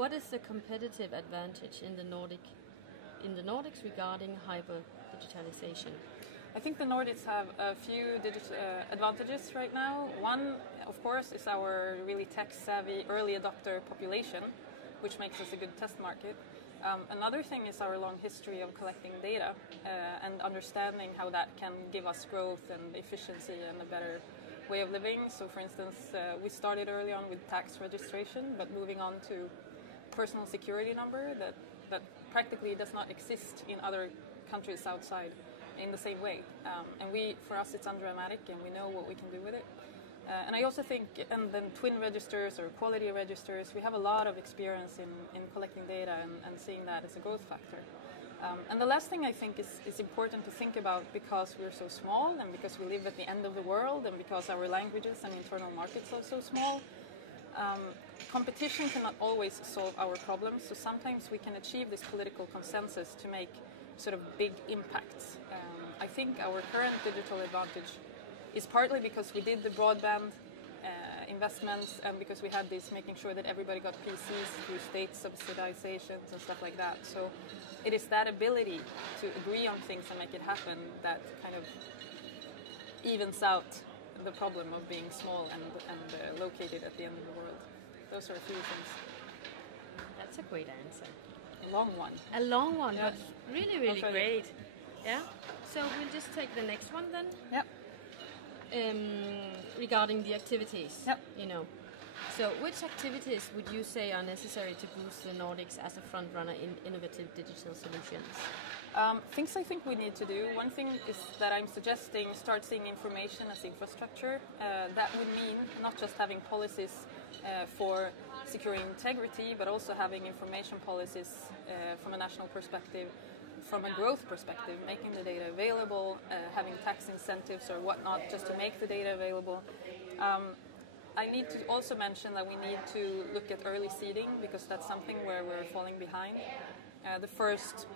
What is the competitive advantage in the Nordics regarding hyper digitalization? I think the Nordics have a few advantages right now. One, of course, is our really tech-savvy early adopter population, which makes us a good test market. Another thing is our long history of collecting data and understanding how that can give us growth and efficiency and a better way of living. So, for instance, we started early on with tax registration, but moving on to personal security number that practically does not exist in other countries outside in the same way. And for us, it's undramatic, and we know what we can do with it. And I also think, and then twin registers or quality registers, we have a lot of experience in collecting data and seeing that as a growth factor. And the last thing I think is important to think about, because we're so small and because we live at the end of the world and because our languages and internal markets are so small, competition cannot always solve our problems. So sometimes we can achieve this political consensus to make sort of big impacts. I think our current digital advantage is partly because we did the broadband investments and because we had this making sure that everybody got PCs through state subsidizations and stuff like that. So it is that ability to agree on things and make it happen that kind of evens out the problem of being small and located at the end of the world. Those are a few things. That's a great answer. A long one. A long one, yeah. But really, really great. Yeah. So we'll just take the next one then. Yep. Regarding the activities. Yep. So which activities would you say are necessary to boost the Nordics as a front runner in innovative digital solutions? Things I think we need to do. One thing is that I'm suggesting start seeing information as infrastructure. That would mean not just having policies for securing integrity, but also having information policies from a national perspective, from a growth perspective, making the data available, having tax incentives or whatnot just to make the data available. I need to also mention that we need to look at early seeding, because that's something where we're falling behind. The first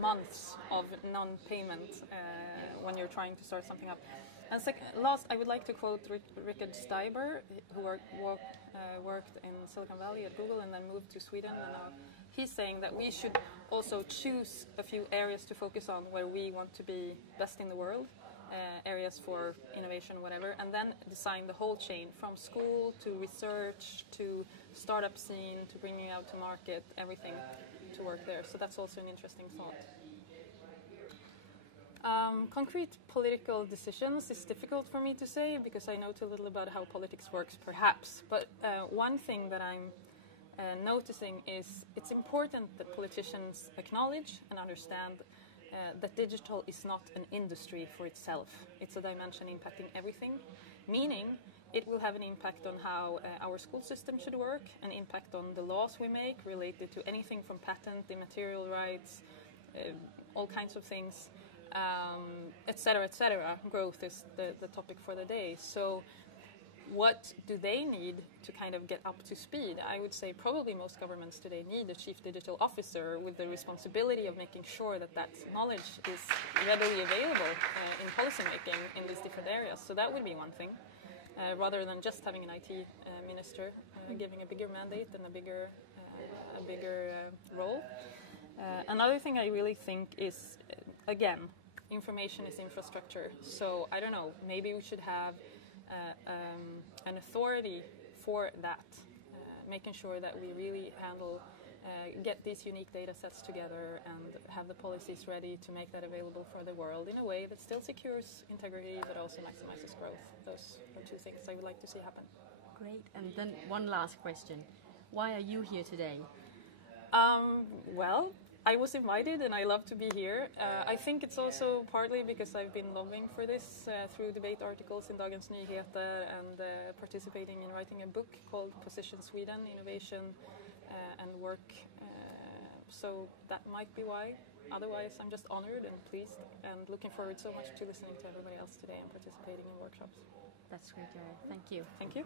months of non-payment when you're trying to start something up. And last, I would like to quote Richard Steiber, who worked in Silicon Valley at Google and then moved to Sweden. And he's saying that we should also choose a few areas to focus on where we want to be best in the world, areas for innovation, whatever, and then design the whole chain from school to research to startup scene to bringing out to market, everything to work there. So that's also an interesting thought. Concrete political decisions is difficult for me to say because I know too little about how politics works, perhaps. But one thing that I'm noticing is it's important that politicians acknowledge and understand that digital is not an industry for itself. It's a dimension impacting everything, meaning it will have an impact on how our school system should work, an impact on the laws we make related to anything from patent, immaterial rights, all kinds of things, etc., etc. Growth is the topic for the day. So what do they need to kind of get up to speed? I would say probably most governments today need a chief digital officer with the responsibility of making sure that that knowledge is readily available in policymaking in these different areas. So that would be one thing, rather than just having an IT minister giving a bigger mandate and a bigger role. Another thing I really think is, again, information is infrastructure. So I don't know, maybe we should have an authority for that, making sure that we really get these unique data sets together and have the policies ready to make that available for the world in a way that still secures integrity but also maximizes growth. Those are two things I would like to see happen. Great. And then one last question. Why are you here today? Well, I was invited and I love to be here. I think it's also partly because I've been lobbying for this through debate articles in Dagens Nyheter and participating in writing a book called Position Sweden, Innovation and Work. So that might be why. Otherwise, I'm just honored and pleased and looking forward so much to listening to everybody else today and participating in workshops. That's great, Jerry. Thank you. Thank you.